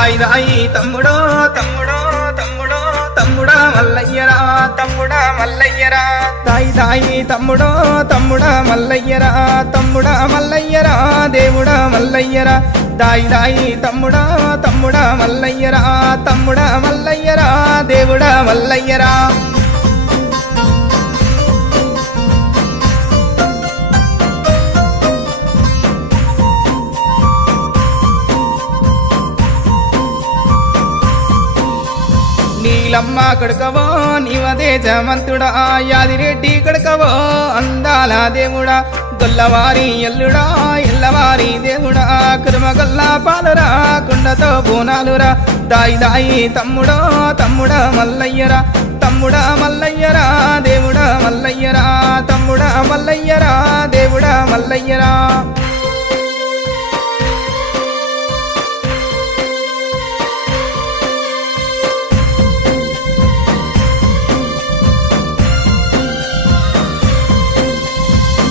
దాయి దాయి తమ్ముడో తమ్ముడో తమ్ముడో తమ్ముడా మల్లయ్యరా తమ్ముడా మల్లయ్యరా దాయి దాయి తమ్ముడో తమ్ముడా మల్లయ్యరా తమ్ముడా మల్లయ్యరా దేవుడా మల్లయ్యరా దాయి దాయి తమ్ముడా తమ్ముడా మల్లయ్యరా తమ్ముడా మల్లయ్యరా దేవుడా మల్లయ్యరా నీలమ్మ కడుకవో నీవదే జమంతుడా యాదిరెడ్డి కడుకవో అందాల దేవుడా గొల్లవారి ఎల్లుడా ఎల్లవారి దేవుడా కురుమగొల్ల పాలురా కుండతో బోనాలురా దాయి దాయి తమ్ముడో తమ్ముడా మల్లయ్యరా తమ్ముడా మల్లయ్యరా దేవుడా మల్లయ్యరా తమ్ముడా మల్లయ్యరా దేవుడా మల్లయ్యరా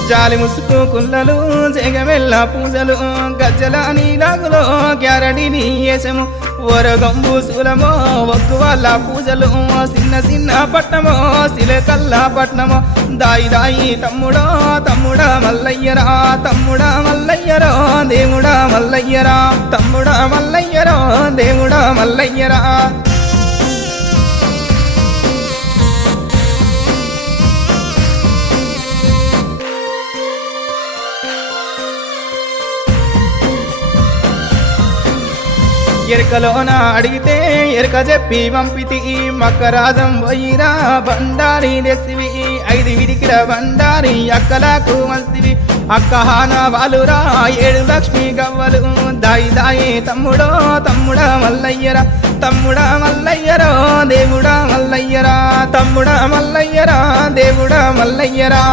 జాలి ముసుకు కుల్లలు జగమెల్ల పూజలు గజ్జల నీలాగులో గ్యారడిని వేసము ఒరగంబు శూలమో ఒగ్గు వాళ్ళ పూజలు చిన్న చిన్న పట్నమో సిలకల్ల పట్నమో దాయి దాయి తమ్ముడో తమ్ముడా మల్లయ్యరా తమ్ముడా మల్లయ్యరో దేవుడా మల్లయ్యరా తమ్ముడా మల్లయ్యరో దేవుడా మల్లయ్యరా ఎరకలోన అడిగితే ఎరక చెప్పి పంపితి మక్కరాజం పోయిరా బండారి తెసివి 5 విడికిల బండారి అక్కలకు మస్తివి అక్కహాన వాలురా 7 లక్ష్మి గవ్వలు దాయి దాయి తమ్ముడో తమ్ముడా మల్లయ్యరా తమ్ముడా మల్లయ్యరో దేవుడా మల్లయ్యరా తమ్ముడా మల్లయ్యరా దేవుడా మల్లయ్యరా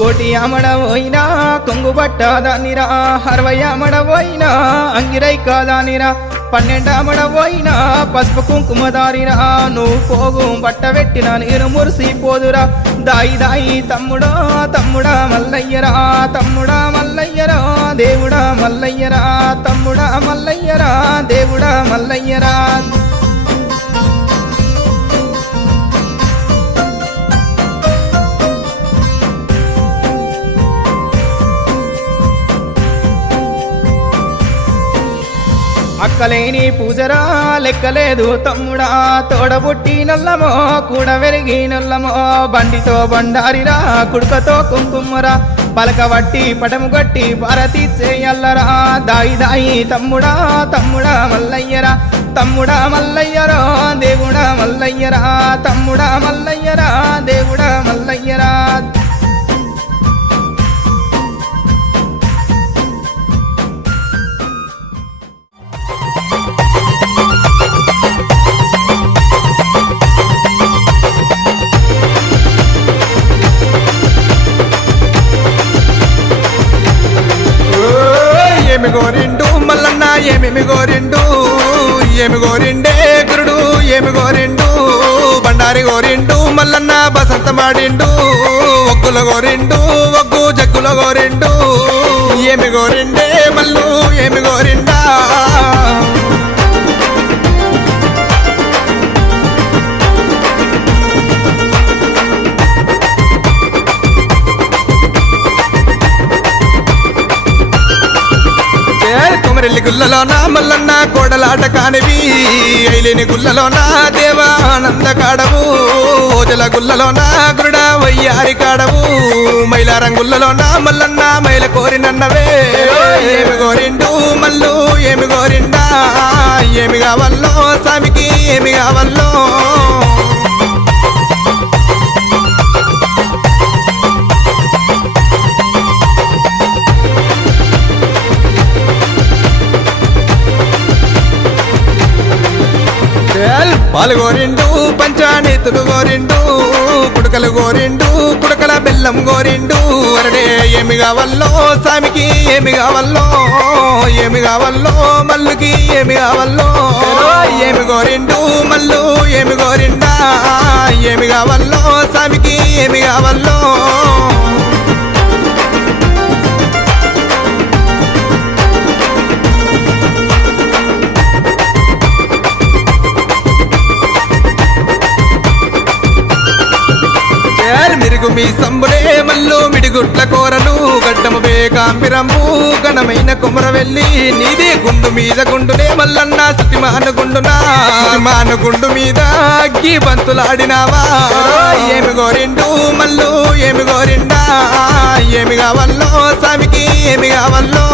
కోటి అమడబోయినా కొంగు పట్టదానిరా 60 అమడబోయినా అంగిరై కాదానిరా 12 అమడబోయినా పసుపు కుంకుమదారిరా నువ్వు పోగు బట్ట పెట్టిన నేను మురిసిపోదురా దాయి దాయి తమ్ముడో తమ్ముడా మల్లయ్యరా తమ్ముడా మల్లయ్యరా దేవుడా మల్లయ్యరా తమ్ముడా మల్లయ్యరా దేవుడా మల్లయ్యరా అక్కలేని పూజరా లెక్కలేదు తమ్ముడా తోడబుట్టి నల్లమో కూడా వెరిగి నల్లమో బండితో బండారిరా కుడుకతో కుంకుమరా పలకబట్టి పటము గట్టి భారతి చేయల్లరా దాయి దాయి తమ్ముడా తమ్ముడా మల్లయ్యరా తమ్ముడా మల్లయ్యరో దేవుడా మల్లయ్యరా తమ్ముడా మల్లయ్యరా దేవుడా మల్లయ్యరా ఏమి గోరిండు మల్లన్న ఏమేమి గోరిండు ఏమి గోరిండే గురుడు ఏమి గోరిండు బండారి గోరిండు మల్లన్న బసంత మాడిండు ఒగ్గుల గోరిండు ఒగ్గు జగ్గుల గోరిండు ఏమి గోరిండే మల్లు ఏమి గోరిండా కొమరెల్లి గుల్లలోన మల్లన్న కోడలాట కానివి ఐలేని గుల్లలోన దేవా ఆనంద కాడవు ఓజల గుల్లలోన గురుడ వయ్యారి కాడవు మైలారం గుల్లలోన మల్లన్న మైల కోరినన్నవే ఏమి గోరిండు మల్లు ఏమి గోరిండా ఏమి కావాలో స్వామికి ఏమి కావాలో పాలు గోరిండు పంచానీతులు గోరిండు కుడకలు గోరిండు కుడకల బెల్లం గోరిండు అరడే ఏమి కావాలో సామికి ఏమి కావాలో ఏమి కావాలో మల్లుకి ఏమి కావాలో ఏమి గోరిండు మల్లు ఏమి గోరిండా ఏమి కావాలో సామికి ఏమి కావాలో మిరుగు మీ సంబులే మల్లు మిడిగుట్ల కోరలు గడ్డము బేకాంబిరంబు ఘనమైన కుమర వెళ్ళి నీదే గుండు మీద గుండునే మల్లన్న సుతిమాను గుండు మీద అగ్గి బంతులాడినావా ఏమి గోరిండు మల్లు ఏమి గోరిండా ఏమి కావాలో సామికి ఏమి కావాలో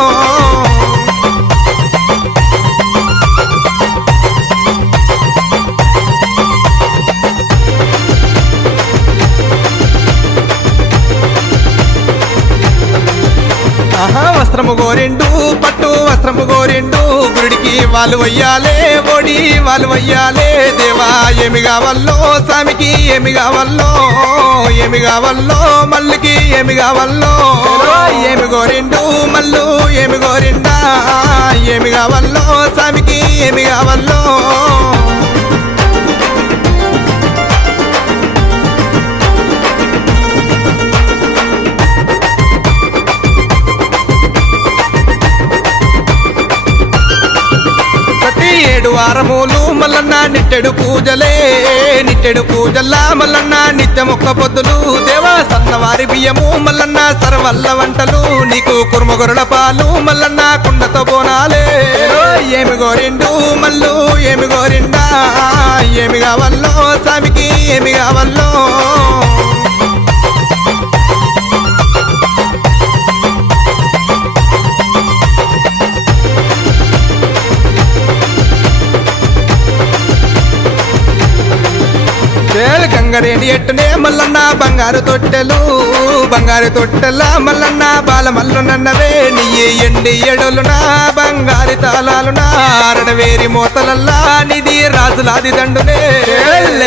వస్త్రము గోరిండు పట్టు వస్త్రము గోరిండు గుడికి వాళ్ళు వయ్యాలే ఓడి వాళ్ళు వయ్యాలే దేవా ఏమి కావాలో సామికి ఏమి కావాలో ఏమి కావాలో మల్లుకి ఏమి కావాలో ఏమి గోరిండు మల్లు ఏమి గోరిండా ఏమి కావాలో సామికి ఏమి కావాలో ఏడు వారములు మల్లన్న నిట్టెడు పూజల్లా మల్లన్న నిత్యమొక్క పొద్దులు దేవా సన్నవారి బియ్యము మల్లన్న సర్వల్ల వంటలు నీకు కుర్మగొరల పాలు మల్లన్న కుండతో బోనాలే ఏమి గోరిండు మల్లు ఏమి గోరిండా ఏమి కావాలో సామికి ఏమి కావాలో గంగరేని ఎట్టునే మల్లన్న బంగారు తొట్టెల మల్లన్న బాల మల్లునన్నవే నీ ఎండి ఎడలునా బంగారు తాళాలునా అరడవేరి మోతలల్లా నిధి రాజులాది దండునే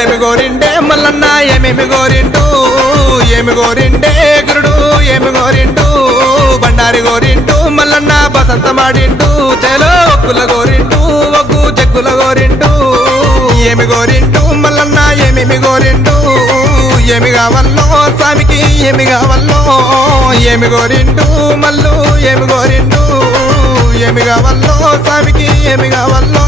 ఏమి గోరిండే మల్లన్న ఏమేమి గోరిండు ఏమి గోరిండే గురుడు ఏమి గోరిండు బండారి గోరిండు మల్లన్న బసంతమాడిండు చేలో ఒక్కుల గోరిండు ఒగ్గు చెక్కుల గోరిండు ఏమి గోరిండు మల్లన్న ఏమేమి గోరిండు ఏమి కావాలో సామికి ఏమి కావాలో ఏమి గోరిండు మల్లు ఏమి గోరిండు ఏమి కావాలో సామికి ఏమి కావాలో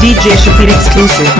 DJ Shapir exclusive.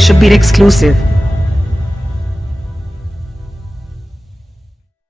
Shabir exclusive.